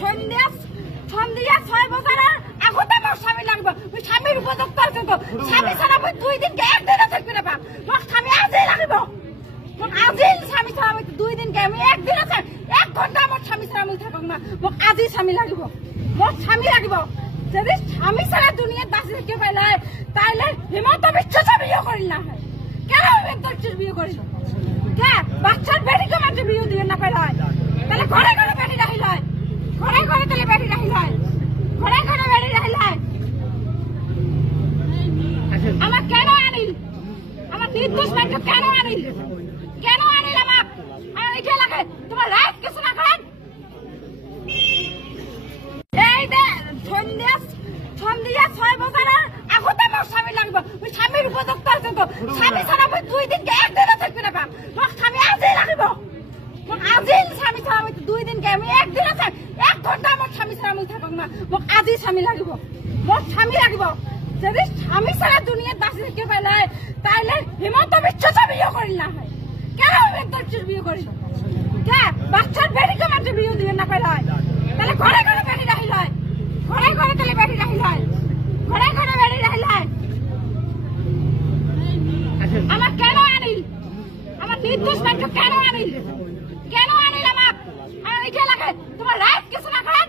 সন্ধিয়া 6 বজাৰ আগতে মোৰ স্বামী লাগিব মই স্বামীৰ উপযুক্ত স্বামী ছাড়া মই 2 দিন একদিনও থাকিব নাপাম মোক স্বামী আজি লাগিব মোক আজি স্বামী ছাড়া মই 2 দিন আমি একদিন আছে 1 ঘণ্টা মোৰ স্বামী ছাড়া মই থাকক না মোক আজি স্বামী লাগিব মোক স্বামী লাগিব যদি স্বামী ছাড়া দুনিয়াত বাঁচি থাকিব পাইলে তাইলে হিমন্ত বিশ্ব বিয়ে করিল না হয় কেন হিমন্ত বিয়ে করিল কে বাচ্চার বেটিকে মাত্র বিয়ে দিয়ে না পাইল তাহলে ঘরে ঘরে বেটি রাখিল ঘরে ঘরে তাহলে বেটি রাখিল ঘরে ঘরে বেটি রাখিল আমার কেন আনিল আমার নির্দোষ মাত্র কেন আনিল আমার আমার লিখে লাগে তোমার রাইট কিছু না করেন এই দে সন্ধিয়া 6 বছর আগতে মোর স্বামী লাগবে ওই স্বামীর উপযুক্ত স্বামী ছাড়া মই 2 দিন একদিনও থাকবে না পাম মোক স্বামী আজি লাগিব মোক আজি স্বামী ছাড়া মই 2 দিন আমি একদিন আছে 1 ঘণ্টা মোর স্বামী ছাড়া মই থাকক না মোক আজি স্বামী লাগিব মোক স্বামী লাগিব যদি স্বামী ছাড়া দুনিয়াত বাঁচি থাকিব পাইলে তাইলে হিমন্ত বিশ্ব বিয়ে করিল না হয় কেন হিমন্ত বিয়ে করিল কে বাচ্চার বেটিকে মাত্র বিয়ে দিয়ে না পাইল তাহলে ঘরে ঘরে বেটি রাখিল ঘরে ঘরে তাহলে বেটি রাখিল ঘরে ঘরে বেটি রাখিল আমার কেন আনিল আমার নির্দোষ মাত্র কেন আনিল আমার লিখে লাগে তোমার রাইট কিছু না করেন